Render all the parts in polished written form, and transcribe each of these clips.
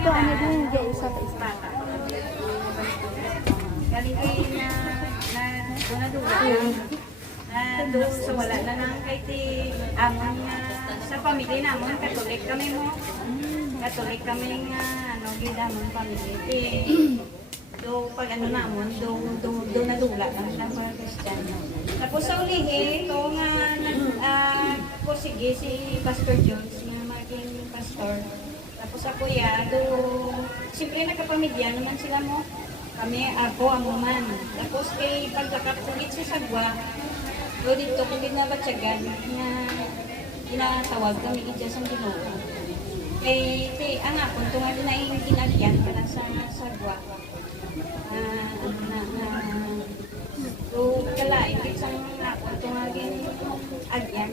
Ito ano din, hindi isa pa isa. Galing kayo na doon sa wala na lang kay ti amon nga sa pamilya namon Katolik kami mo. Katolik kami nga ano gidamon pamilya ti do pag ano namon do nadula lang siya para Kristiyano. Tapos sa ulihi to nga sige si Pastor Jones nga maging pastor. Tapos ako do siyempre nagkapamilya naman sila mo. Kami, ako, ang man. Tapos kay pagkakapulit sa sagwa, do dito kung ginabatsagan na tinatawag kami ijasang Ginoo. Ang akon, ito nga din kinagyan pala sa sagwa. Kalain, isang akon, ito nga agyan.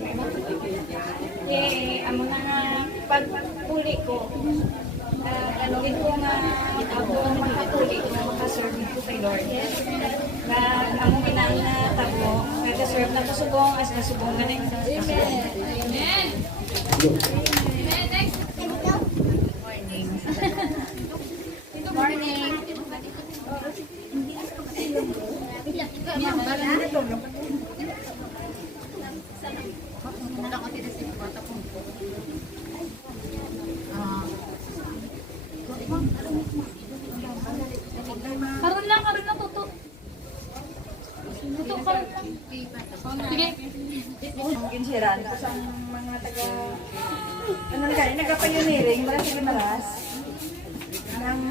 Amo na nga pagpuli ko, anongin ko nga ako makatuli ko makaserve ko kay Lord. Na among ginang tabo, kaya serve na kusubong as nasubong ganin sa Amen. Amen. Next. Morning. Good morning. Karon lang tuto. Tuto karon lang. Sige. Kinsiran ko sa mga taga ano na kaya nagpa-pioneering maras sa maras. Nang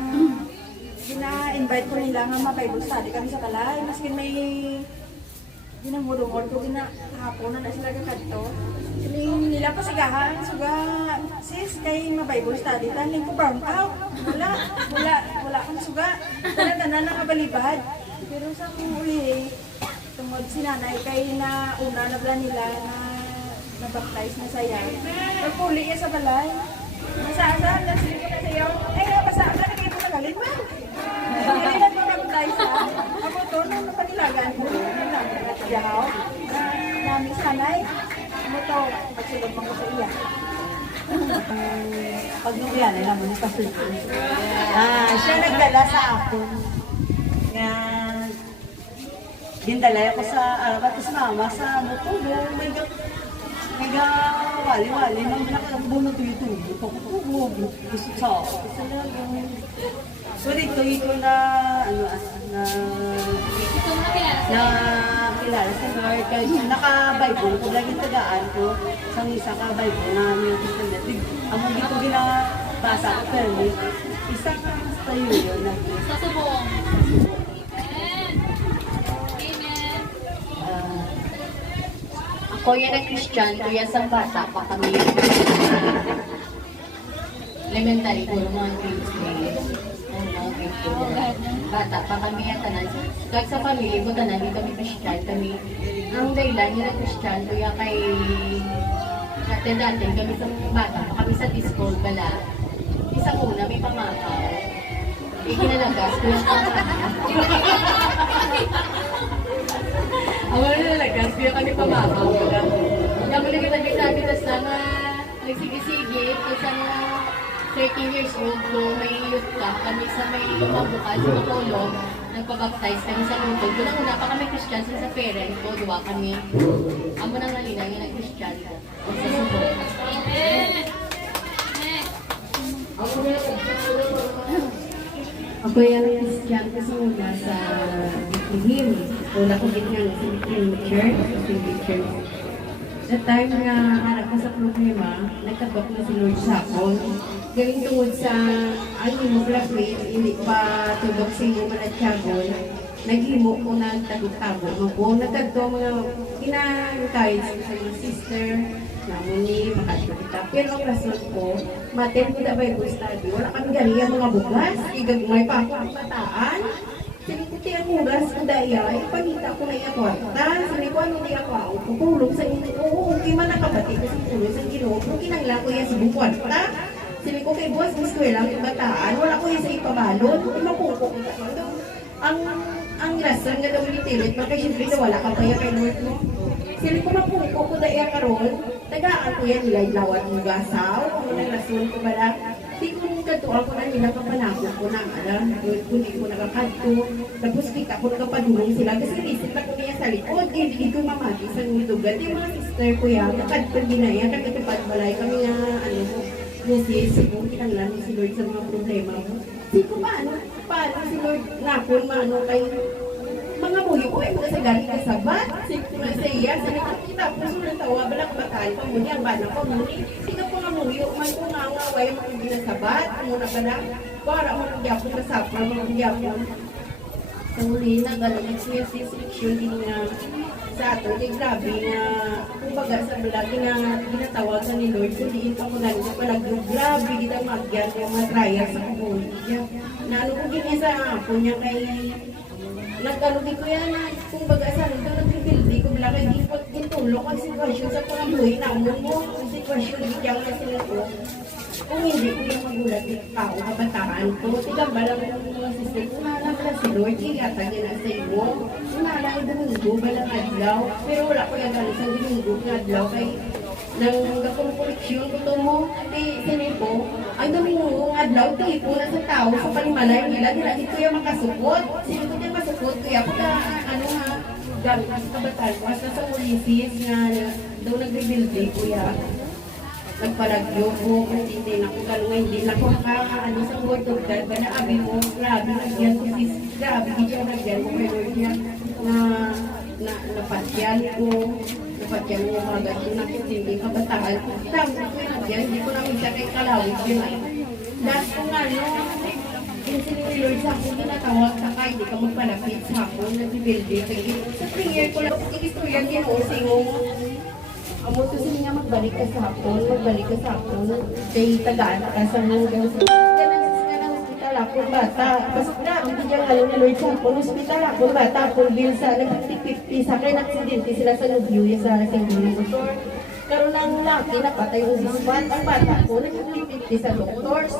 gina-invite ko nila nga ma-Bible study kami sa Kalay maskin may ginamurumor ko hapon na sila kadto. Siling nila pasigahan suga sis kay ma-Bible study taning ko brown out. Wala kang suga. Tanan na balibad. Pero sa uli tungod si nanay kay na una na bala nila na baptize na saya. Pagpuli sa balay. Masaan na sila ko na sayaw. Masaan na kay mo nagalin ba? Kaya na baptize na. Ako to nung napanilagan ko na jahaw. Nami sanay. Ano to? Pagsulog mo sa iya. Pag nung yan, alam mo ni Pastor. Siya nagdala sa akin. Nga, gindalay ako sa batas mama sa motulo. Mega wali-wali nang nakabunod tuyo-tuyo. Pagkukubo, gusto sa ako. So dito na, kilala sa Lord. Kasi naka-Bible ko, laging tagaan ko. Sang isa ka-Bible na New Testament. Among dito ginabasa ko, pero isang tayo yun. Sa subong. Ako yan ang Christian, kuya sa bata pa kami. Elementary, puro mga grade 3. Bata pa kami yan tanan. Kahit sa family ko tanan, di kami Christian. Kami, ang dahilan yun ang Christian, kuya kay dati kami sa bata pa kami sa disco, bala. Isang una, may pamakaw. Ikinalagas ko yung Ako na nalagas, kaya kami pamakaw. Kaya mo na kita-kita sa mga nagsigi-sige, sa mga 13 years old ko, may youth camp kami sa may pabukal sa Macolong, nagpabaptize kami sa lungkod. Una pa kami Christian sa parent ko, duwa kami. Amo nang nalinang yung nag-Christian ko. Sa subo. Ako yung Christian kasi muna sa Bethlehem. Una ko gitna sa Bethlehem Church. Sa time nga harap ko sa problema, nagtabak na si Lord sa akon. Gawing tungod sa mo graduate, hindi pa tubok sa iyo manatyagon, naghimo ko ng tagog-tago. Nagkadto mga ina-encourage sa mga sister, naman ni makatulita. Pero ang rason ko, matin ko na Bible study, wala kami galiya mga bugas, igagmay pa ako ang bataan. Sinikuti ang oras ko daya, ipagita ko na iya kwarta. Sabi ko, ano niya ako, pupulong sa inyo. Oo, okay man nakabati ko sa pulong sa Ginoo. Kung kinanglan ko yan sa bukwarta, sabi ko kay boss, gusto lang yung bataan, wala ko yan sa ipabalon. Imapupo ko na. Ang rason nga daw nitilit, kasi syempre na wala ka pa yan kay Lord mo. Sabi ko, mapupo ko daya karon, tagaan ko yan nila ilawat ng gasaw. Ano nang rason ko ba lang? Di ko nung kanto ako na nila kapanako ko na alam, kundi ko nakakanto. Tapos kita ko nakapadulong sila kasi isip ako niya sa likod, hindi ko mamati sa lugar. Yung mga sister ko yan, nakadpag ginaya, kami balay kami nga, ano, yes, siguro kinanglan si Lord sa mga problema mo. Siko paano si Lord nakon maano kay mga muyo ko, mga sa galing ka sabat. Siko na sa iya, kita po sa tawa, balak batay pa mo niya, ang bana pa mo ni. Siko po nga muyo, man ko nga nga, waya mga ginasabat, muna ba na, para mga gyapon na sapra, mga gyapon. Sa huli na, galing siya restriction din nga sa ato, kay grabe nga, kumbaga sa balagi na ginatawagan ni Lord, kung diin pa ko na niya palagyo, grabe kita magyan, yung mga trials sa kuhuli niya. Na ano ko ganyan sa hapon niya kay nagkano di ko yan na kumbaga sa ano, nag-rebuild ko bila kay gintulok ang sitwasyon sa pangabuhi na mo, ang sitwasyon di kaya nga sila ko. Kung hindi ko yung magulat yung tao, kabataan ko, tigang balang mga sister ko, nalala si Lord, igatag yan ang sa iyo. Nalala yung Domingo, balang adlaw, pero wala ko yung galing sa Domingo, yung adlaw, kay nang gakong koleksyon ko to mo, sinin ko, ay Domingo, yung adlaw, tipo na sa tao, sa palimalay nila, di ko yung makasupot. Sino ko yung masupot, kaya pagka, ano ha, gamit sa kabataan ko, at sa Ulysses, nga daw nag-rebuild kuya. Nagparagyo ko, kasi hindi na ko galungan, hindi na ko makaano sa word of God, ba na abi mo, grabe, nagyan ko sis, grabe, hindi ako nagyan ko, may Lord niya, na napatyan ko yung mga ganyan, nakitindi kabataan. Dami ko yung nagyan, hindi ko namin siya kay kalawit yun ay. Last ko nga, no, yung sinili Lord sa akin, ginatawag sa kay, hindi ka magpalapit sa akin, nag-building, sa prayer ko lang, ikistorya, ginuusing mo, amo to sila nga magbalik ka sa hapon, kay tagaan ka sa mga ganyan. Ganang nga ng hospital ako, bata. Basta na, hindi niya nga alam na Lord sa hapon, hospital ako, bata, full bill sa nag-50-50, sa kaya naksidente sila sa Lubyo, sa Singapore Motor. Karoon ng laki, napatay yung disbat, ang bata ko, nag-50-50 sa doctors.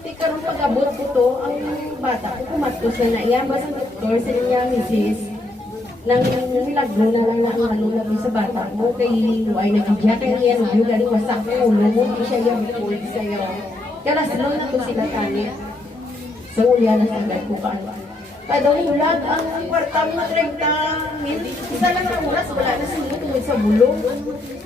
Di karoon pag-abot ko to, ang bata ko, kumatos na iyan, basta doktor, sila niya, Mrs. Nang milagro na lang na ang ano na sa bata mo kay ay nagigya kay yan yung galing wasak ko ulo mo di siya yung record sa'yo kaya slow na to sila tani sa ulya na sa bed ko paano kada ulag ang kwarta mo 30 isa lang ang oras wala na sinunod tungod sa bulong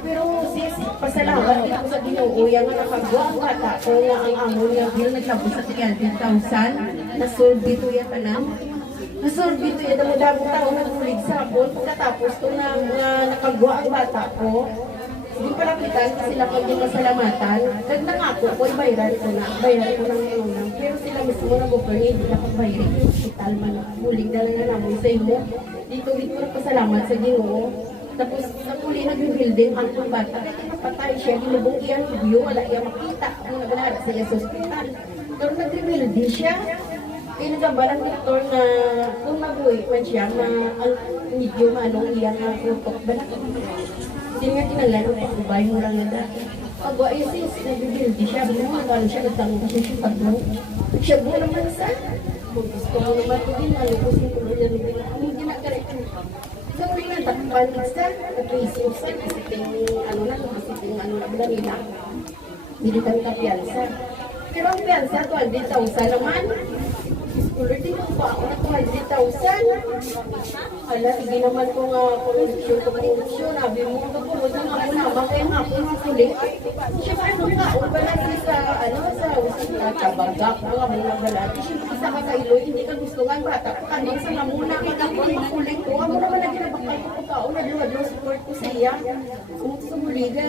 pero sis pasalamat ako sa Ginoo yang nakagwa ang bata ko nga ang amo niya bill naglabos sa 300,000 na sold dito yan tanan. Nasolve dito yung damo-damo tao nagulig sa hapon. Pagkatapos ito na nakagwa ang bata ko, hindi palapitan kasi sila pag yung masalamatan. Nagdang ako ko, bayaran ko ng unang. Pero sila mismo na bukar hindi na pagbayaran yung hospital man. Huling na lang na namin sa iyo. Dito na pasalamat sa Ginoo. Tapos sa huli nag-building ang bata. Kaya napatay siya, ginubong iyan video, wala iya makita. Ang naganada sa iya sa hospital. Pero nag-building siya. Kaya nagabalang doktor na kung mabuhay pa siya, ang medyo manong iyang utok ba na? Hindi nga kinalano na kubay mo lang na dati. Pagwa sis, nag-build siya, bumagano siya, nagtanong pa siya pag-mo. Siya buo naman sa, kung gusto mo naman ko din, ano ko siya tuloy na nung hindi na correct. So, rin na, takpalig sa, nag-isip sa, isiting ano na nila. Hindi kami kapiyansa. Pero ang piyansa, 20,000 naman. Scholar din ako ako na 200,000. Ala, sige naman ko nga production. Sabi mo, kapulod na nga naman kaya nga ako nga kuling. Siya ba ano ka? O pala sa tabagak mga mga balat. Siya isa ka sa Iloy, hindi ka gusto nga ang bata. Kanang sa nga muna, magkakuli makuling ko. Amo naman na ginabakal ko po kao. Nadyo support ko sa iya. Sa muliga,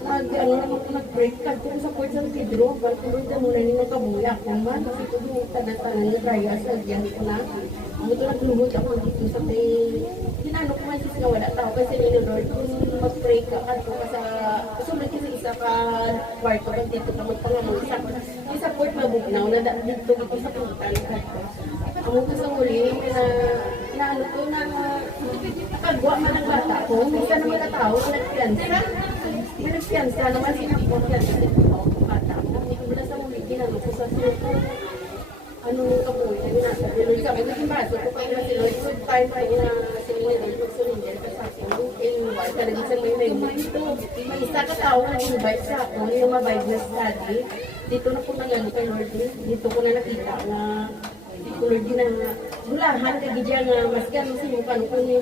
nag-break ka kung sa Port San Pedro. Pagkulod na muna nila kabuya. Kung man, kasi ito yung tanan-tanan niya kaya sa diyan ko na. Amo ito nagluhod ako dito sa may hinanok ko man sis nga wala tao kasi nino Lord kung mag-pray ka kanto ka sa sumunod kasi isa ka kwarto kang dito ka magpangamon isa port mabugnaw na dito ko sa puntan kanto amo ko sa huli na ano ko na nakagwa man ang bata ko isa naman na tao nagpiyansa naman sinapot yan kasi bata ko mula sa huli ginano ko sa sito ano kapoy, ano nasa Lloyd kami naging baso ko pa na si Lloyd so time pa na sininil pag-surrender ka sa akin invite talagang sa may dito may isa ka tao na invite sa ako yung mabayad na study dito na po nagano kay Lord, dito ko na nakita na dito Lord din na gulahan kay gidya nga mas gano sinukan ko ni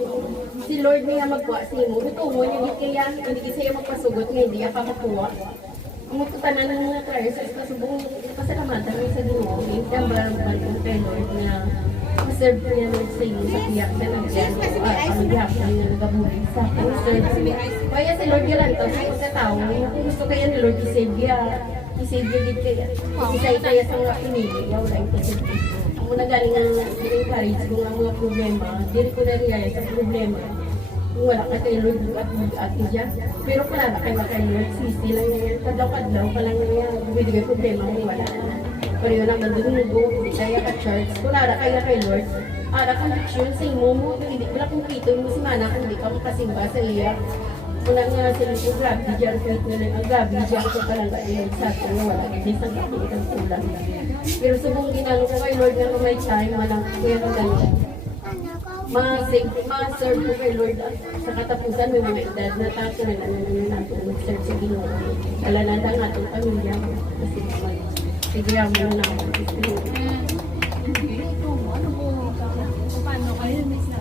si Lord niya magkuha si mo. Ito mo niya kaya hindi kasi magpasugot nga hindi pa makuha. Ang tanan ng mga crisis na subong pasalamatan ng sa Ginoo. Dambaran ko kay Lord na serve ko yan sa iyo sa tiyak na nandiyan. Ang gihapon na nagabulig sa akin. Kaya si Lord yan to, sa tao, kung gusto kaya ni Lord i-save din kaya. Isa-isa sa mga pinili, wala yung pasip. Ang muna galing ang encourage ko ang mga problema, diri ko na rin sa problema. Kung wala ka kay Lord at dyan. Pero kung wala kayo kay Lord, sisi lang yan. Kadlaw-kadlaw ka lang yan. Bibigay problema kung wala na. Pero yun ang madungo, hindi kaya ka church. Kung wala kaya kay Lord, ara conviction sa imo mo, hindi wala kung kito mo si Mana kung hindi ka makasimba sa iya. Kung nga sila ko, grabe dyan, kahit nga lang, ang grabe dyan ko palang ka-Lord sa akin, wala, hindi sa kapit ang kulang. Pero subong ginano ko kay Lord nga kung may time, walang kaya ka gano'n. Ma-serve ko kay Lord sa katapusan, may mga edad na tato na natin mag-serve sa Ginoo. Alanan ang atong pamilya kasi sigurado mo na ako. Paano kayo, Miss na?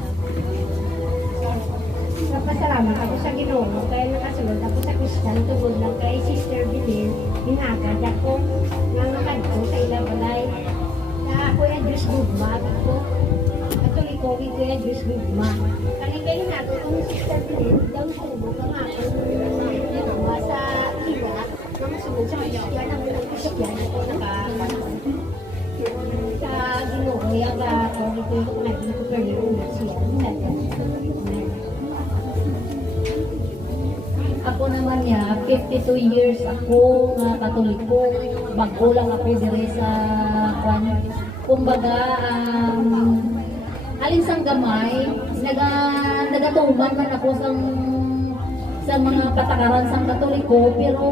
Napasalamat ako sa Ginoo kaya nakasunod ako sa Kristan tungod lang kay Sister Bilin hinagad ako nangakan ko sa ilabalay na ako yung Diyos Gugma ako Katoliko ko yung Diyos Gugma kaya kayo nato kung Sister Bilin daw subo ka nga ako ginawa sa iba na masubog sa Kristiyan ang mga Kristiyan ako nakapanahon sa Ginoo yung Katoliko yung naging gubernador siya ako naman niya, 52 years ako nga Katoliko. Bago lang ako dire sa kwan. Kumbaga, alin sang gamay, nagatuman man ako sa mga patakaran sang Katoliko, pero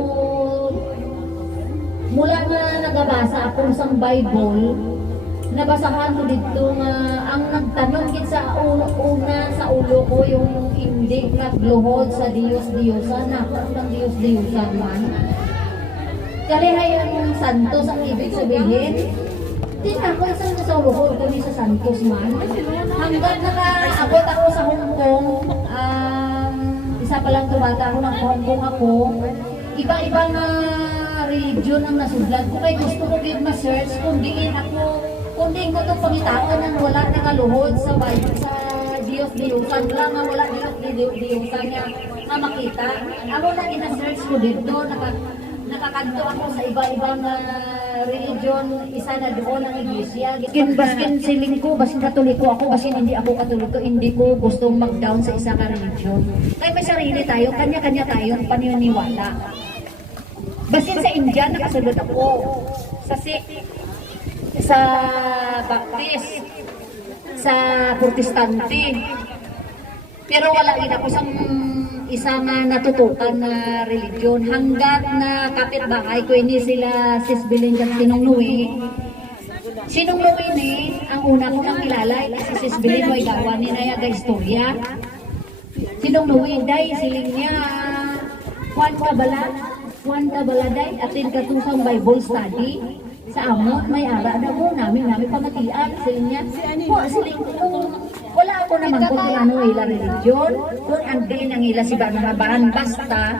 mula nga nagabasa ako sang Bible, nabasahan ko dito nga ang nagtanong gid sa una sa ulo ko yung hindi nagluhod sa Diyos-Diyosan na ang Diyos-Diyosan man. Kalihay ang santos ang ibig sabihin. Di na ako sa ulo ko ito ni sa santos man. Hanggang nakaabot ako sa Hong Kong, isa pa lang tumata ako ng Hong Kong ako. Iba-ibang religion ang nasudlan ko kay gusto ko give ma-search kung diin ko itong pangitaan ng wala nakaluhod sa Bible, sa Diyos-Diyusan lang, nga wala Diyos-Diyusan nga makita. Ako lang ina-search ko dito, nakakanto ako sa iba-ibang religion, isa na doon ang iglesia. Baskin siling ko, baskin Katoliko ako, baskin hindi ako Katoliko, hindi ko gustong mag-down sa isa ka religion. Kaya may sarili tayo, kanya-kanya tayong paniniwala. Baskin sa India, nakasunod ako. Sa Sikh, sa Baptist, sa Protestante. Pero wala din ako sa isang natutukan na religion. Hanggat na kapitbahay ko ini sila Sis Bilin at Sinong Nui. Sinong Nui ni, ang una ko nang kilala, si Sis Bilin may gawa ni na yaga istorya. Sinong Nui, day, siling niya, Juan Kabaladay, atin katusang Bible study. Sa amo, may ara na mo, namin pamatian, siling niya. Siling ko, wala ako naman kung ano ila religion, kung ang din ang ila si Banabaran, basta,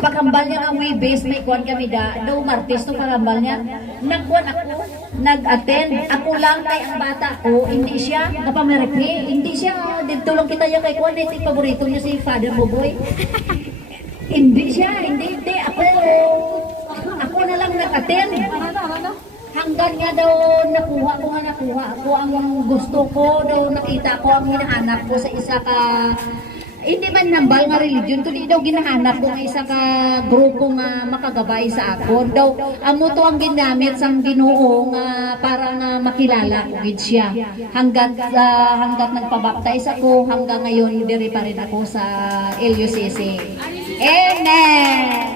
pagkambal niya ang Webes, may kuwan kami daw Martes, no pagkambal niya, nagkuwan ako, nag-attend, ako lang kay ang bata ko, hindi siya, kapameripli, hindi siya, dito lang kita niya kay kuwan, ito yung paborito niya si Father Boboy. Hindi siya, hindi, ako na lang nag-attend. Hanggang nga daw nakuha ko ang gusto ko, daw nakita ko ang hinahanap ko sa isa ka, hindi man nambal nga religion, kundi daw ginahanap ko ng isa ka grupo nga makagabay sa ako. Daw, amo to ang ginamit sa Ginoo nga para nga makilala ko gid siya. Hanggat nagpabaptize ako, hanggang ngayon diri pa rin ako sa LUCC. Amen!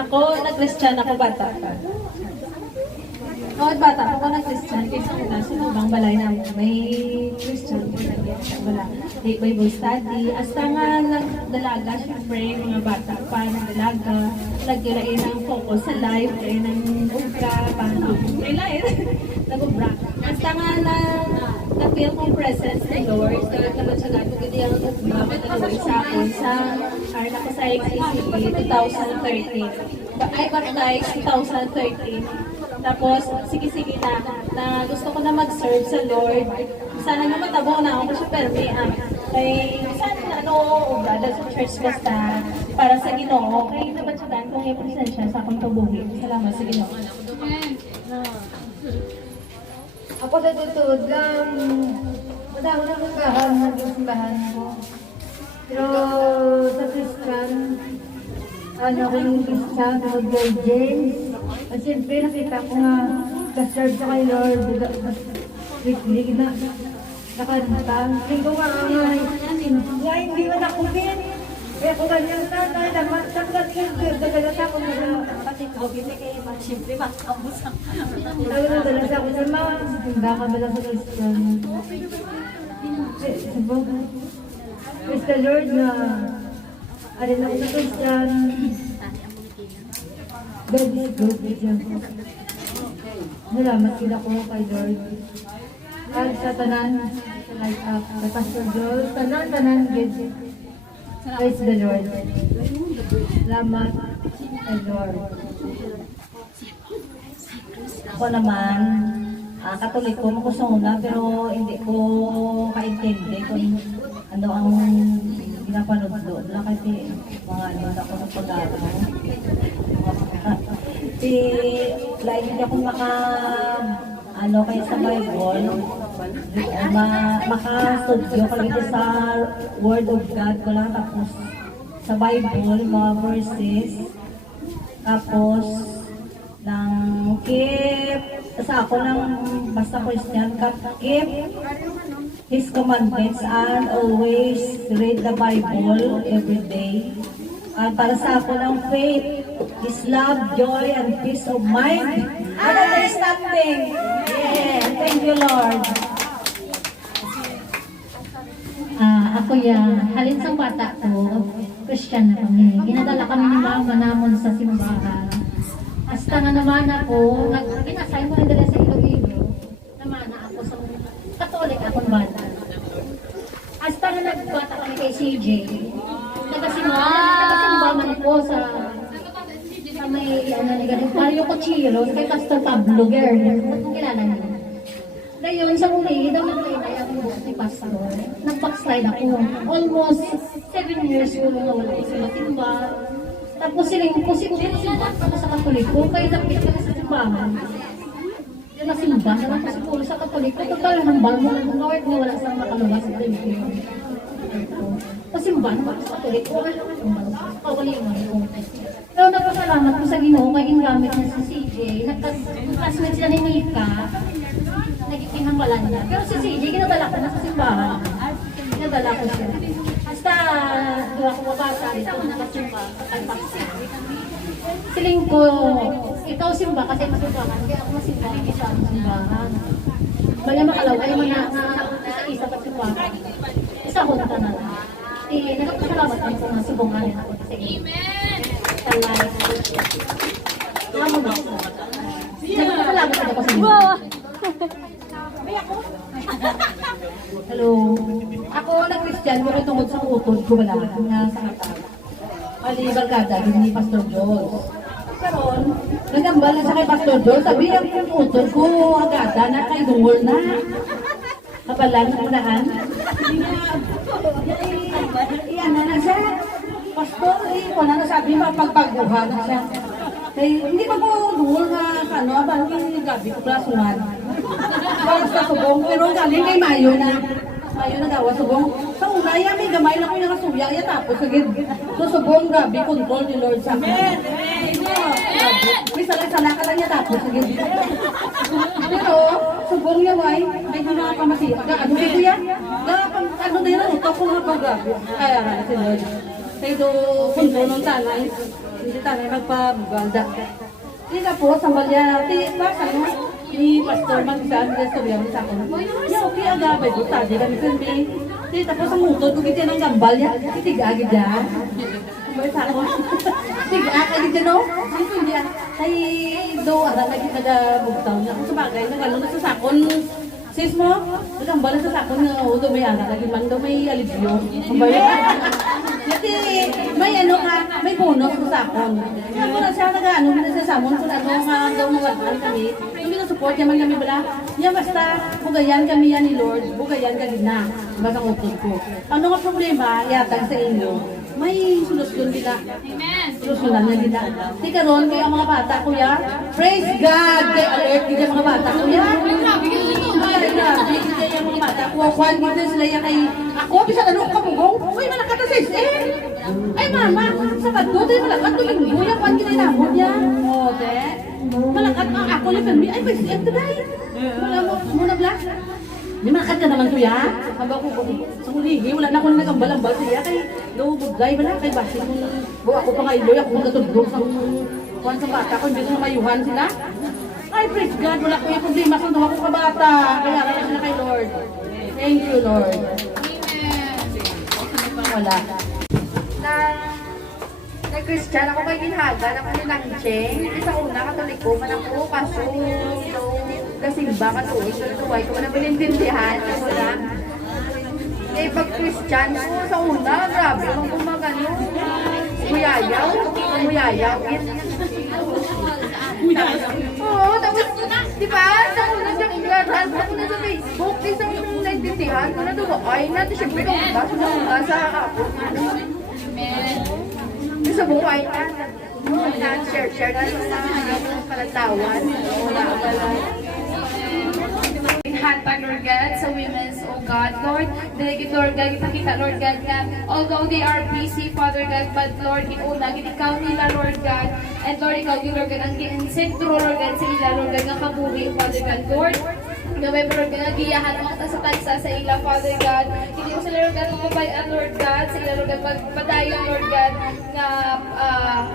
Ako, nag-Christian ako bata pa. Bawat bata, kung ka nag-Christian, kaysa una, sinubang balay na may Christian, kung nag-Christian, wala. Bible study. Hasta nga nagdalaga, syempre, mga bata pa, nagdalaga, nagkirain ng focus sa life, kaya ng ubra, paano, relain, nag-ubra. Hasta nga na-feel kong presence ng Lord, kaya naman siya gato, hindi ang ubra, matulog sa akin, sa art ako sa XCCP 2013. I baptized 2013. Tapos, sige-sige na gusto ko na mag-serve sa Lord. Sana nga matabo na ako kasi permi kay sana na brother sa church basta para sa Ginoo. Kaya nabatsagan kung i-present siya sa akong kabuhi. Salamat sa Ginoo. Ako natutod lang, madami na magkahan ng simbahan ko. Pero sa Christian, ko yung Christian, mag-Lord James. At siyempre nakita ko nga, ka-serve sa kay Lord, weekly na nakanta. Hindi ko nga hindi mo nakupin. Kaya kung ganyan sa tayo naman, nagdala sa ako na kasi COVID na kayo, siyempre makakabusang. Nagdala sa ako sa mga, baka ba lang sa Christian. Praise the Lord na alin ako sa Christian. God is good. Salamat sila ko kay Lord. At sa tanan, like kay Pastor Joel, tanan, good. Praise the Lord. Salamat kay Lord. Ako naman, Katoliko mo ko sa una, pero hindi ko kaintindi kung ano ang pinapanood doon. Wala kasi mga ano na ako ng pag-aaral. Like hindi ako kayo sa Bible, makastudyo kayo sa Word of God ko lang, tapos sa Bible, mga verses, tapos sa ako lang basta Christian, keep His commandments and always read the Bible every day. At para sa ako lang faith, His love, joy, and peace of mind, and understanding. Yeah, thank you, Lord. Ako halin sa bata ko, Christian na kami. Ginadala kami ni mama namon sa simbahan. Hasta nga naman ako, ginasay mo na dala sa Iloilo, naman ako sa Katolik akong bata. Hasta nga nagbata kami kay CJ, nagasimba man po sa may Mario Cochilo, kay Pastor Pablo Guerrero, kung kilala niyo. Ngayon, sa uli, daw naglainay akong buhok ni Pastor. Nag-backslide ako. Almost 7 years ko na wala ko sa simba. Tapos siling ko simba ako sa Katoliko. Kaya napit ka na sa simbahan. Yung nasimba naman ko siguro sa Katoliko. Total, hambal mo na ng Lord na wala sa makalabas sa templo. Pasimba naman ko sa Katoliko. Kawali mo na yung pero nagpasalamat ko sa Ginoo kaya gingamit niya si CJ. Nag-classmate sila ni Mika. Nagkikinanggalan niya. Pero si CJ, ginadala ko na sa simbahan. Ginadala ko siya. Hasta doon ako mabasa dito na nakasimba. Siling ko, ikaw simba kasi masimbahan. Kaya ako masimba hindi sa simbahan. Bala makalaw, ay mga isa-isa pa simbahan. Isa ko na tanan. Nagpasalamat ko na subungan ako. Amen! Sa life. Alam mo ba? Nagpasalamat ako sa inyo. Hello. Ako nag-Christian, pero tungkol sa utod ko wala na sa katal. Mali barkada, ni Pastor Joel. Pero, nagambal na siya kay Pastor Joel, sabi ang utod ko, agada na kay Dungol na. Kapalan na unaan. Iyan na siya. Pastor, wala na sabi, mapagpaguhan na siya. Hindi pa ko Dungol na, parang yung gabi ko klasungan. Parang sa subong, pero galing kay Mayo na. Mayo na gawa subong. Sa una, may gamay na ko yung nakasuya, tapos sagid. So subong, grabe, control ni Lord sa akin. May salang-sala ka lang niya tapos sagid. Pero, subong niya, may nakakamasira. Ano dito yan? Ano na yun, ito ko nga pag-grabe. Kaya nga si Lord. Kaya ito, control ng tanay. Hindi tanay magpabalda. Hindi na po, sambalya, tiit ba, sa'yo? ni Pastor Magsan, sabihan sa ako, ya, okay, aga, Bible study kami filmi. Di, tapos ang utod ko kita ng gambal niya, itigagid yan. Kumbalit ako. Tigagid yan, no? Hindi yan. Kay do, ara, lagi nagabugtaw niya. Kung sabagay, nagano na sa sakon. Sis mo, nagambal na sa sakon nga, do may ara, lagi man do may alibyo. Kumbalit. Kasi may ano ka, may bonus sa sakon. Ako na siya nag-ano, sa samon kung ano nga daw mga kami. Yung ginasupport naman kami bala, yan basta bugayan kami yan ni Lord, bugayan ka din na. Basta utod ko. Ano nga problema, yatag sa inyo, may solusyon nila. Solusyonan niya nila. Di karon kaya ang mga bata, kuya, praise God! Kay alert din yung mga bata, kuya. Ay, grabe, kaya yung mga bata, kuwan dito sila yan kay ako, bisa ano ka bugong? Uy, malakata sa SM! Ay, mama, sa kadto, tayo malakat, tuminggo yan, kuwan kinailamon yan. O, te, malakat ang ako ni family, ay, may SM today. Wala mo, muna black. Di malakat ka naman, kuya. Haba ko, sa kuligi, wala na ako na nagambal-ambal siya, kay do budlay ba na, kay basi kung buwa ko pa kayo, ako natulog sa kuwan sa bata ko, hindi ko na mayuhan sila. Ay, praise God, wala ko yung problema sa tuwa ko kabata. Kaya kaya sila kay Lord. Thank you, Lord. Wala. Na Christian, ako kay ginhagan, ako ni Nangcheng. Sa una, katoliko man ako, kaso, kasimba, katuloy, so tuway ko na pinintindihan. Ako lang. Eh, pag Christian, sa una, grabe, kung kumagano, muyayaw, Oo, tapos, di ba, sa una siyang iglaran, ako na sa Facebook, isang naintindihan ko na doon, ay, natin siyempre kumita, sa ako. Sa buhay na, share na sa palatawan, wala pala. Handbag, Lord God, sa women's, oh God, Lord, delegate, Lord God, ipakita, Lord God, na although they are busy, Father God, but Lord, ikaw ikaw nila, Lord God, and Lord, ikaw, Lord God, ang sentro, Lord God, sa ila, Lord God, ng kabuhi, Father God, Lord, gawin mo, Lord God, nagiyahan mo kita sa tansa sa ila, Father God, hindi mo sila, Lord God, mabayan, Lord God, sa ila, Lord God, pagpadayon, Lord God, nga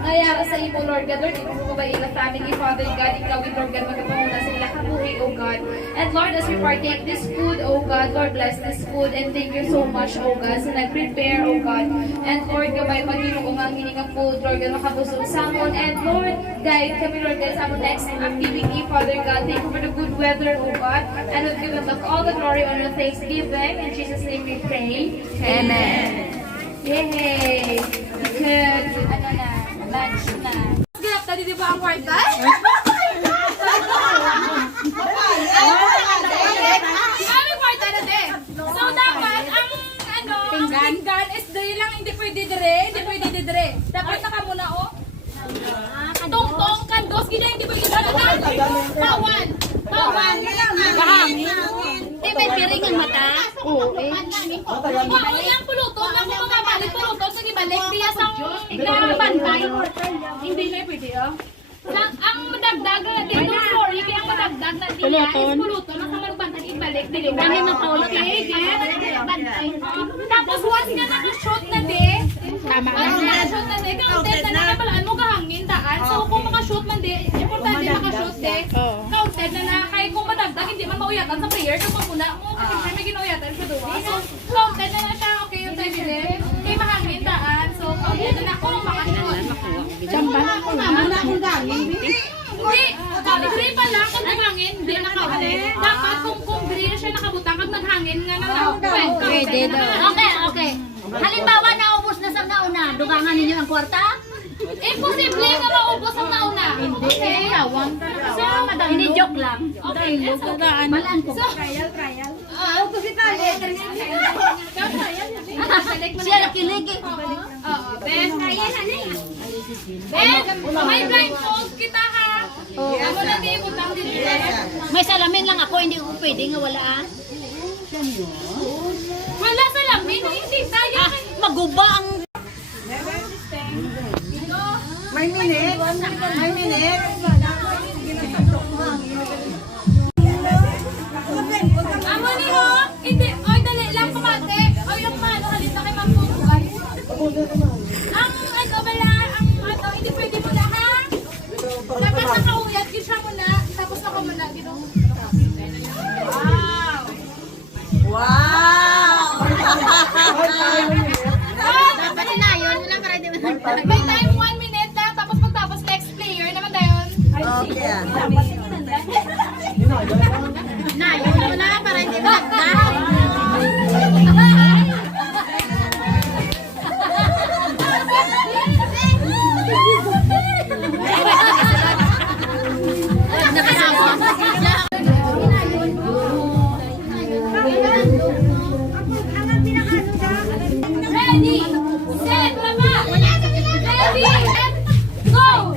ngayara sa imo, Lord God, Lord, hindi mo mabayan ila family, Father God, ikaw, Lord God, magpapanguna sa ila kabuhi, oh God, and Lord, as we partake this food, oh God, Lord, bless this food, and thank you so much, oh God, sa nag-prepare, oh God, and Lord, gabay pagkinuong ang hining ang food, Lord God, makabusog sa amon, and Lord, guide kami, Lord God, sa amon next activity, Father God, thank you for the good weather, oh God, and we'll give us all the glory, honor, and thanksgiving, in Jesus' name we pray, Amen. Yay! Good, ano na, lunch na. Ganap na, di ba ang kwarta? So dapat ang ano, pinggan is dali lang, hindi pwede dire. Dapat naka muna oh. Tong kandos gina hindi pwede dire. Pawan. Gahangin. May piring ang mata. Oo, eh. Wow, yung puluton lang kung mabalik puluton sige balik diya sa bantay. Hindi na pwede oh. Ang madagdag na dito, sorry, kaya ang madagdag na dito is puluton. Ang magbantay ibalik, dili. Dami makaulot. Tapos once nga naka-shoot na Tama once naka-shoot na counted na nakabalaan mo gahangin daan. So kung maka-shoot man importante maka-shoot counted na kaya kung madagdag, hindi man mauyatan sa prayer, kung mamuna mo, kasi may ginauyatan sa duwa. So counted na siya, okay yung time nila. Kaya mahangin daan. So counted na kung maka-shoot. Wala akong gangin. Hindi, gray pa lang kung naghangin, hindi nakahangin. Dapat kung gray na siya nakabutang, kag naghangin nga na Pwede daw. Okay. Halimbawa, naubos na sa nauna, dugangan ninyo ang kwarta? imposible nga maubos ang nauna. Okay? So, Hindi joke lang. okay, let's okay. Malaan ko. So, Siya nakilig eh. Ben, kaya na eh. Ben, may blindfold kita ha. Ako na di utang din May salamin lang ako, hindi ko pwede nga wala ah. Wala salamin, hindi tayo. Maguba ang... May minute. Amo ni ho, hindi, oy dali lang pamate. Oy yung mano halin na kay mamputuan. Ang ano bala, ang ano hindi pwede mo na ha. Dapat nakauyat gid siya muna, tapos naka muna gino. May time 1 minute na, tapos pagtapos next player naman tayo. Na, yun na para hindi malagdag. Ready, set, mama! Ready, and go!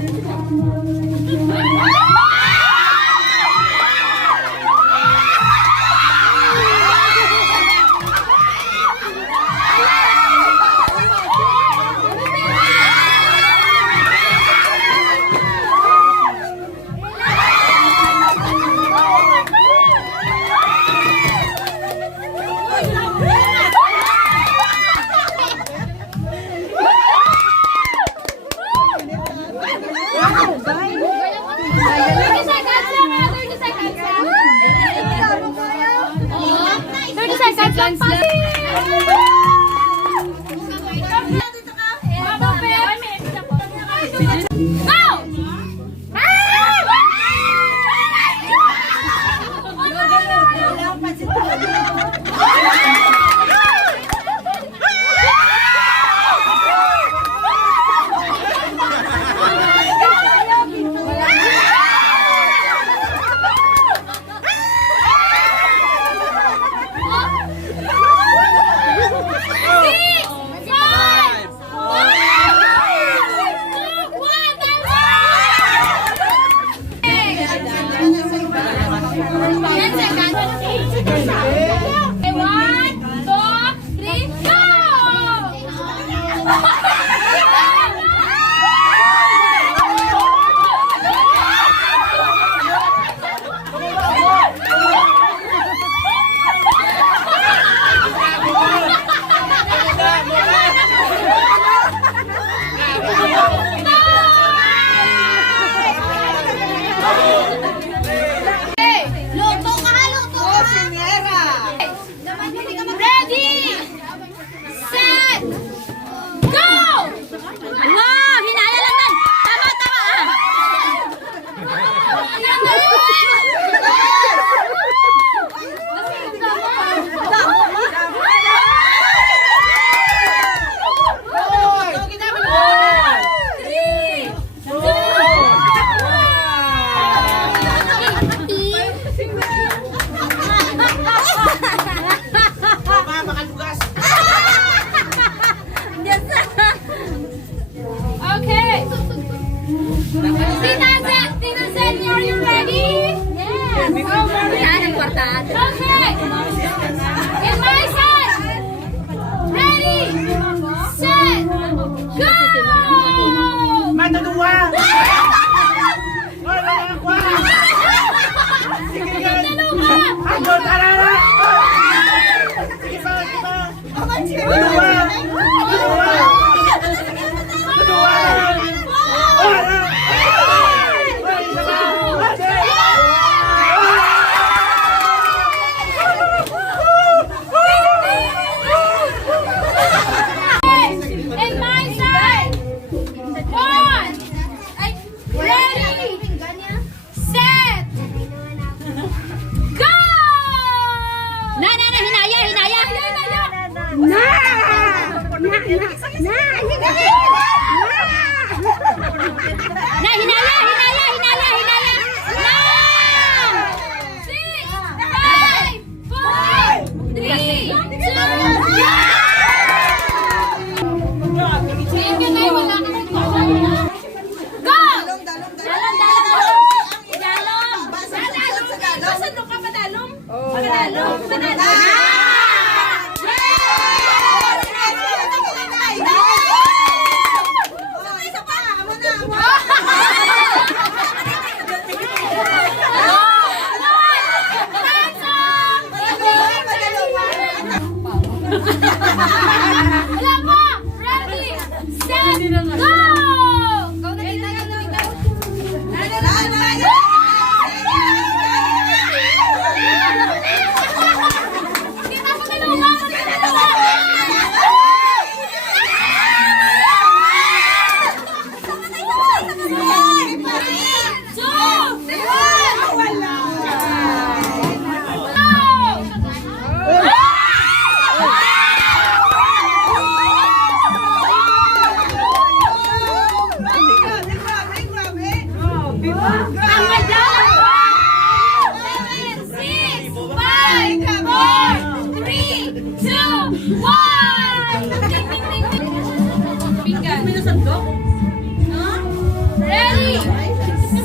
Ready?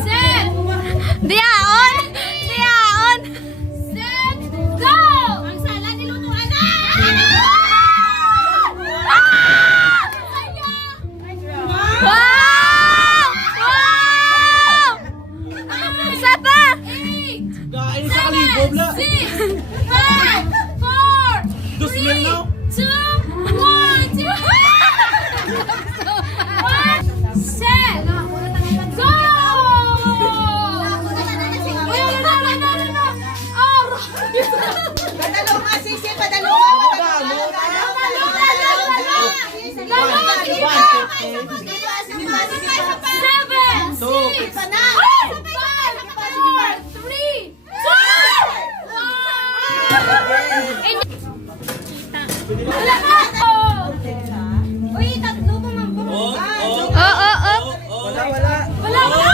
Set! Diaon! Diaon! Set! Go! Ang sala nilutuan na! Wow! Wow! Isa pa! 8 7 6 5 4 3 2 1 Set! Go! Padalo nga, sisi, padalo nga. Seven! Six! Five! 4! 3! 2! Wala ka! Uy, tatlo pa man po. Wala ka!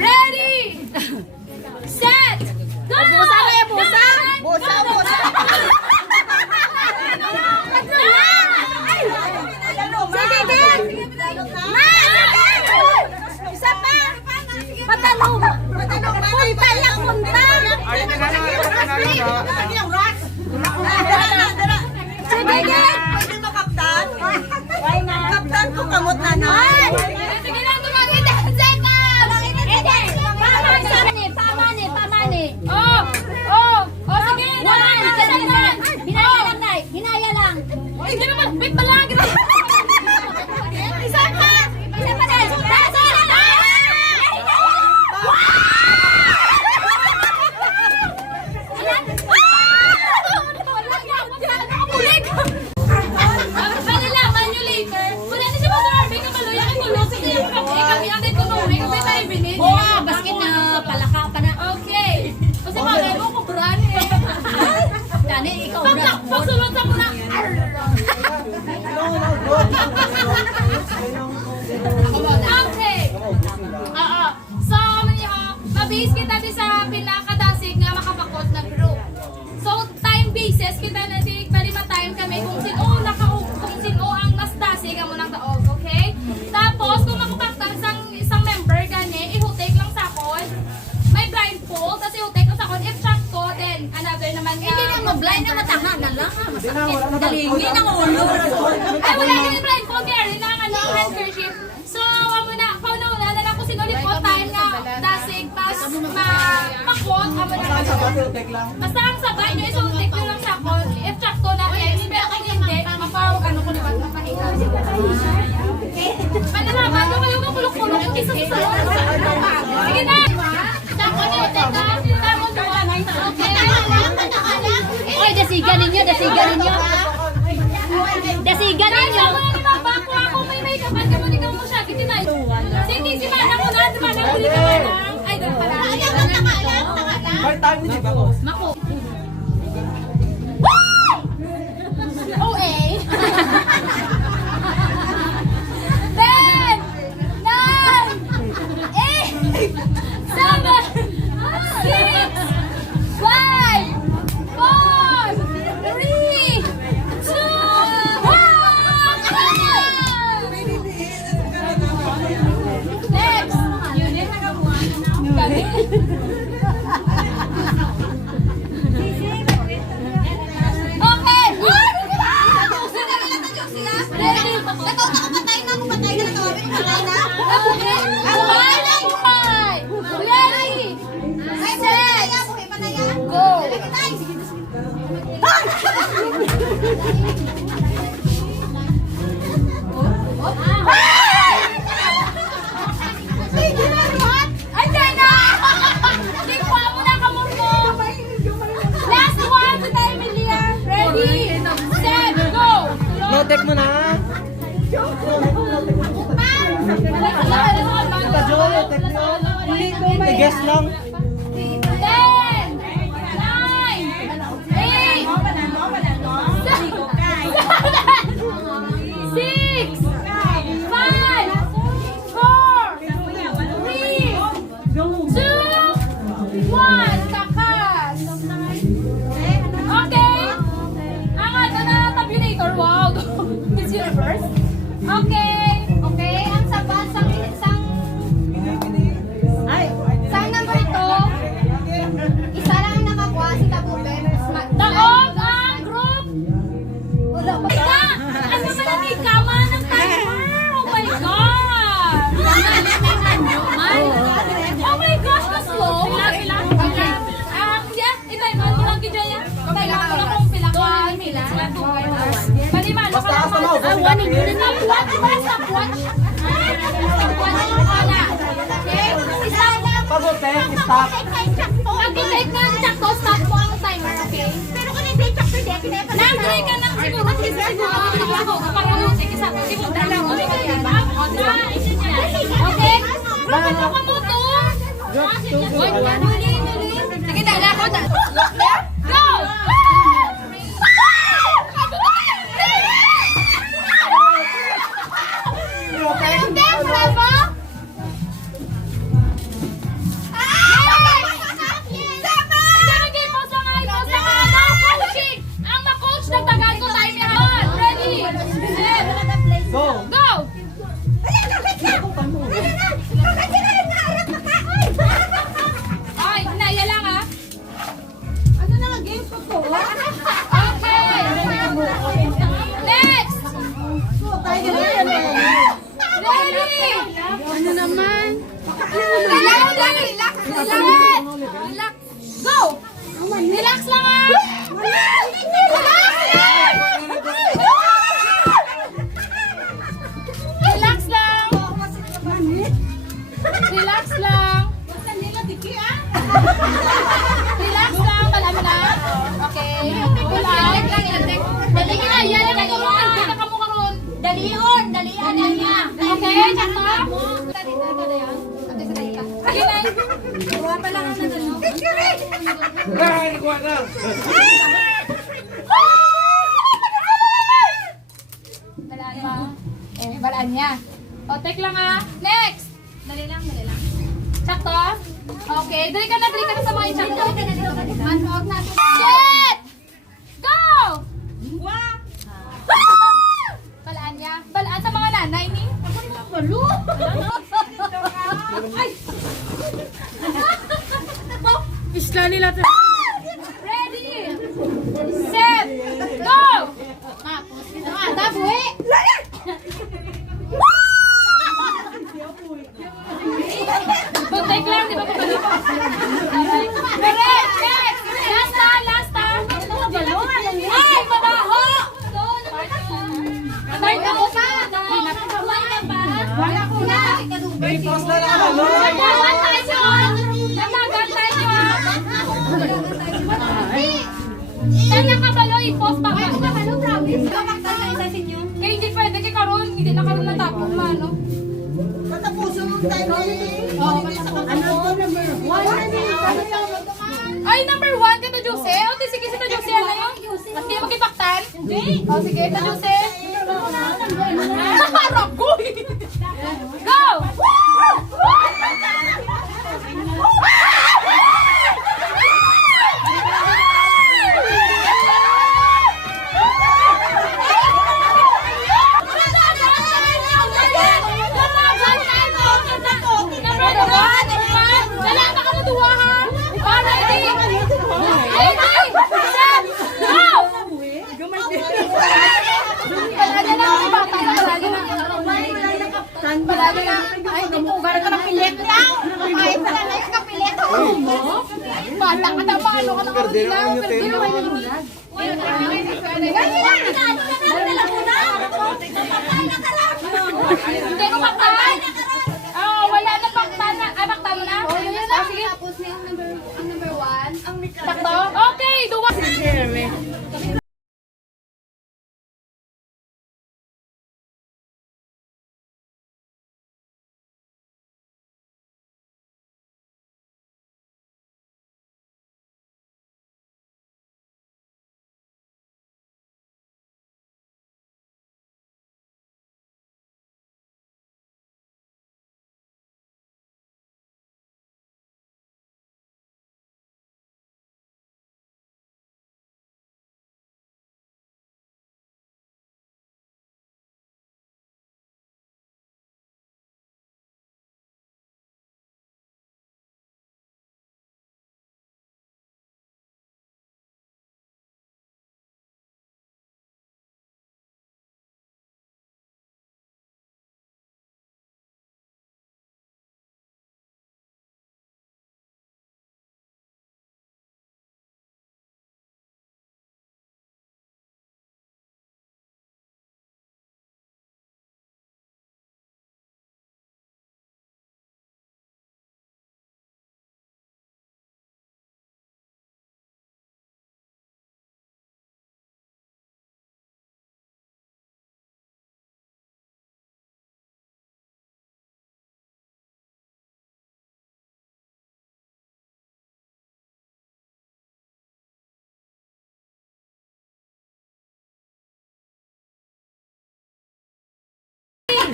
Ready! Set! Go! Busa na yan, busa! Busa, busa! Sige, Gen! Isa pa! Patanong! Punta lang, punta! Sige, Gen! Pwede makaptan? Kaptan ko kamot na na. Sige lang, tumagin! Zeka! Pamani! Oh! Sige! Hinaya lang, Nay. Hinaya lang. Hindi naman! Wait pa lang! Isa pa! Isa pa din. Basket na palaka pa na. Okay. Kasi mga mo ko brand eh. Dani, ikaw na. Pagsulot sa muna. Okay. So, mabase kita di sa pinakadasig nga makapakot na group. So, time basis kita na di balima time kami kung sino ang mas dasig ang munang daog, okay? Tapos, kung makapaktan isang member gani, i-hutake lang sa akon. May blindfold, kasi i-hutake lang sa akon. If shot ko, then another naman nga. Hindi na mo-blind na matanga na lang. Masakit. Dalingi ng ulo. Ay, wala kami blindfold, Gary, lang handkerchief. So, pauna na lang kung sino ulit po time nga dasig, pas mapakot, basta ang sabay nyo, isutik nyo lang sa akon. If shot ko na, pero kung hindi, mapawag ano ko naman, mapahinga. Malalaman nyo kayo makulok-kulok yung kisa sa salon. Sige na! Sako niyo, teka. Tamo doon. Okay. Oy, dasigan ninyo. Dasigan ninyo. Ako may makeup. Ang gaman ikaw mo siya. Sige na. Sige, si Manang mo na. Si Manang mo dito, Manang. Ay, doon pala. Part-time ni ba ko? Mako. OA. 10, 9, 8, 7, 6, tek mo na. Ika Joy, tek mo. I-guess lang. 10, 9, 8, 6, 5, 4, 3, 2, 1. Takas. Okay. Ang ato na tabunator. Wow. Miss Universe. Okay. Okay. Ang sabat sang number ito. Isa lang ang nakakuha si Tabupe. Daog ang group. Wala pa ka. Ano ba na may kama ng timer? Oh my God. Oh my gosh, mas slow. Okay. Yeah, itay mo lang gidya yan. Kailangan ko lang kung pilakan. Panimalo ka naman. I want to do the stopwatch. Stopwatch. Okay? Isa lang. Pag-tek, stop. Pag-take na ang tsakto, stop mo ang timer, okay? Pero kung hindi tsakto, hindi. Nag-break ka lang siguro. Siguro. Parang sige sa akin. Siguro. Okay? Ano ka mo to? Sige, dala ko. Go! Okay, bravo! Ang ma-coach ng tagal ko tayo niya. Ready? Set. Go. Go! Ay, hinaya lang ah. Ano na nga game ko to? Okay. Next! Ready? Ano naman? Relax. Relax. Go! Relax lang ah! Relax lang! Relax lang! Relax lang, wala mo na? Okay. Relax. Dali ka na, yan ang nagawin. Dali ka mo karoon. Dalion niya. Okay, tsaka? Sige na. Gawa pa lang ang nadalo. Ay, nakuha na. Balaan pa. Balaan niya. O, take lang ah. Next! Dali lang. Sakto? Okay. Dali ka na sa mga i-sakto. Set! Go! Balaan niya. Balaan sa mga nanay ni. Balo! Ay! Isla nila to. Ready! Set! Go! Tabuhi! Mag-take lang, di ba pabalo? Correct! Next! Last! Ay! Mabaho! Start na ko pa! Wala ko na! May pause na naman. Natagan tayo! Kaya kabalo, i-post pa ka. Kabalo, promise. Kaya hindi pwede kay Karon, hindi na Karon natapos man, no? Ay, number 1, Tito Jose. O, sige, Tito Jose, ano yun? Mas hindi magkipaktan? O, sige, Tito Jose. Ragoy! Go!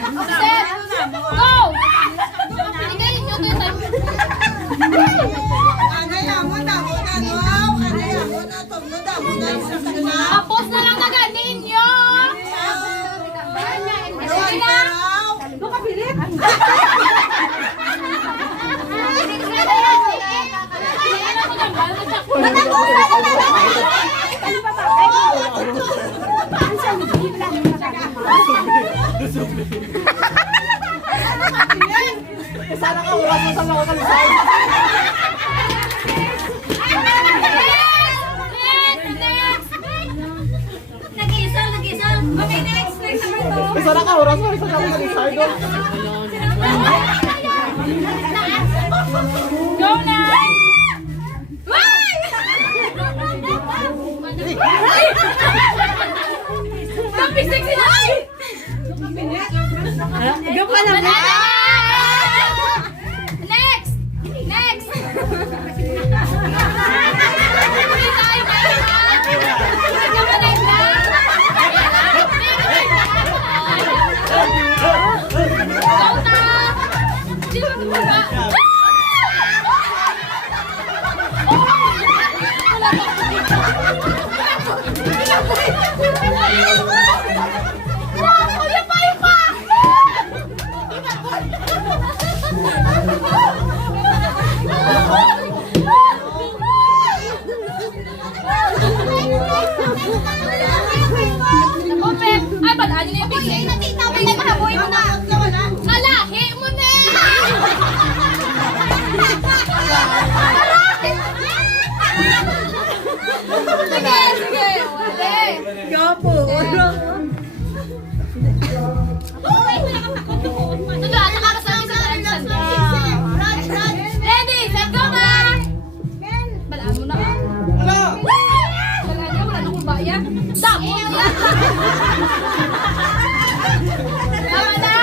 Set! Go! Pinigay nyo to yung time. Tapos na lang na ninyo! Sige na! Sana ka, wala mo sa mga kalisay. Nag-iisal. Okay, next number 2. Sana ka, wala mo sa mga kalisay. Go na! Happy 69! Ikaw pa lang. Next! Next! Ay, badaan niyo yung bigay. Nakita mo yung mahaboy mo na. Alahi mo na! Sige. Gapo. Ready, set, go na! Balaan mo na. Balaan niya, wala na akong bayan. Damo niya. Tama na?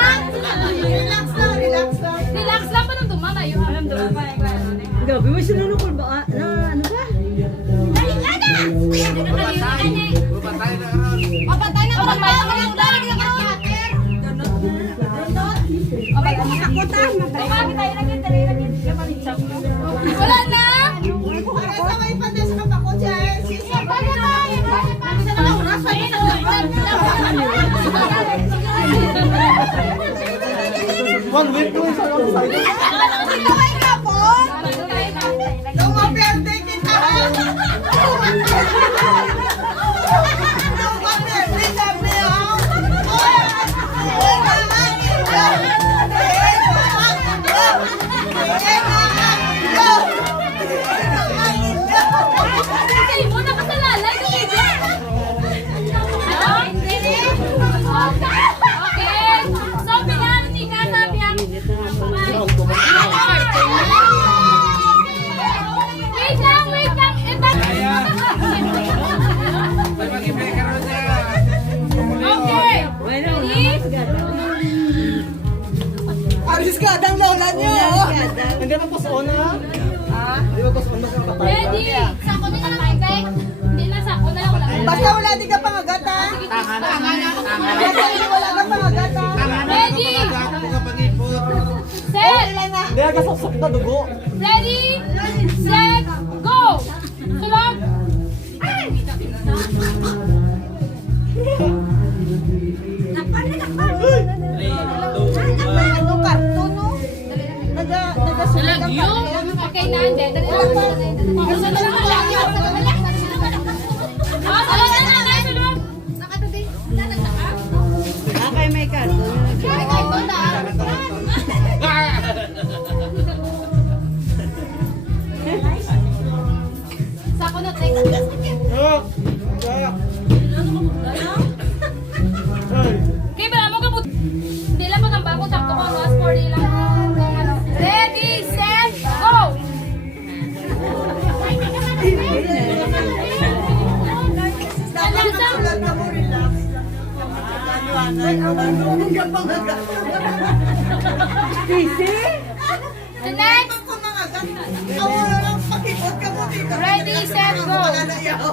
Relax lang pa nung dumanayo. Gabi mo sinunukol ba? Ano ba? Papatay na ka ng wala na! One week to isa lang sa side. Hindi mo nakasalalay. Okay. So, pinanti ka na biyang. Wait lang. Okay. Ready? Aris ka, dang lola niyo. Hindi ba puson ha? Hindi ba puson mas ang patay? Ready? Sako na lang kay Beck. Hindi na sako na lang. Wala. Basta wala di ka pangagata. Basta wala ka pangagata. Ready? Set. Hindi, agasok-sok na dugo. Ready? Set. Go. Sunod. Ano karton no? Nagasulat ka. Okay na, hindi. Dali lang. Sunod na lang. Sunod na lang. Sunod. Akay may karton. Sako na, take. Okay, ba mo kabut? Hindi lang magamba ko sakto ko as 40 lang. Ready, set, go. Nagasulat ka mo, relax lang. Ay, ang ka pangagata. The next. Wala lang pakipot ka mo dito. Ready, set, go. Wala na iyaw.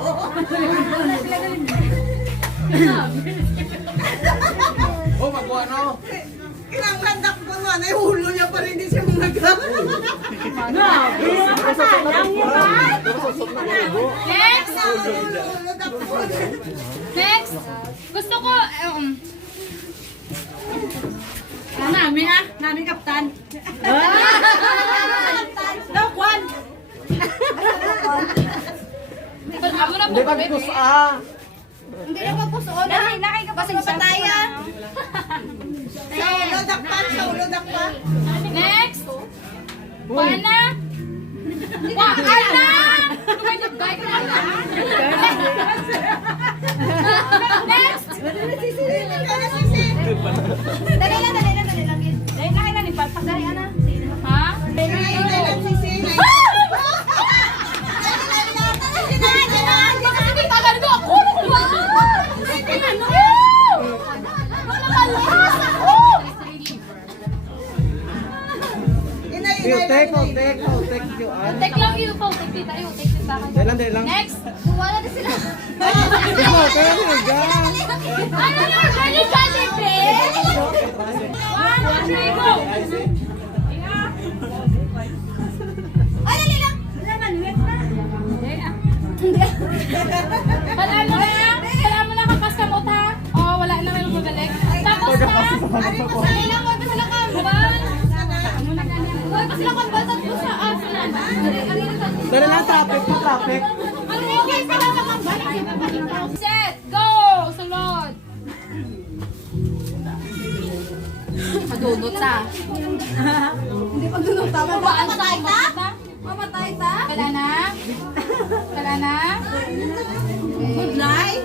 Oh, magbuano. nanay, ulo niya pa rin, hindi siya mga Next! Next! Gusto ko, Nami nami kaptan. Daw kwan. amo na po Hindi ba, ka baby? gusto Hindi na magpusoon. Nakay ka pa sa papataya. Sa ulo dakpan. Next! Juana! Juana! Goodbye ka na. Next! Dali lang. Dali nakay na ni Papak. Dali ana. Ha? Bakit hindi tagal ko? Ako na ba? Ano? Malakas ako! Take you. Take lang yun po. Take tayo. Take ba kayo? Dali lang. Next! Wala na sila. Kaya nga. Ano na? Ready ka, Libre? 1, 2, 3, go! Ay, dali lang. Wala man, wait na. Wala mo na kapas kamot ha? O, wala na may magagaling. Tapos na, Ari pa sa ilang wala sila ka. wala pa sila konbalsat ko sa sila. Dali lang, traffic. Set, go! Sunod! Madudot sa. Hindi pa dunod tama. Mamatay ta? Mamatay ta. Wala na? Wala na? Good night.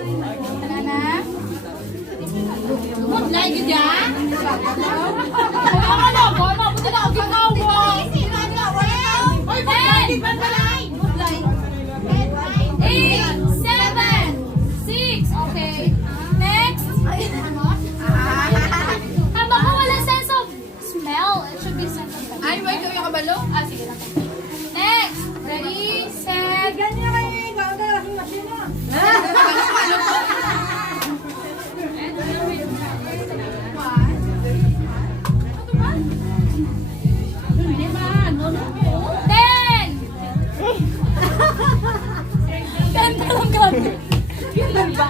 Wala na? Good night, good yan? Wala ka na ba? Mabuti na ako ginawa. Oy, Ben! 8, 7, 6. Okay. Next. Habang ko wala sense of smell, it should be sense of Ay, wait, yung kabalo. sige lang. Next. Ready, set. Ganyan kayo, gagawin masina. Ten! 10 pa lang kami. Yun lang ba?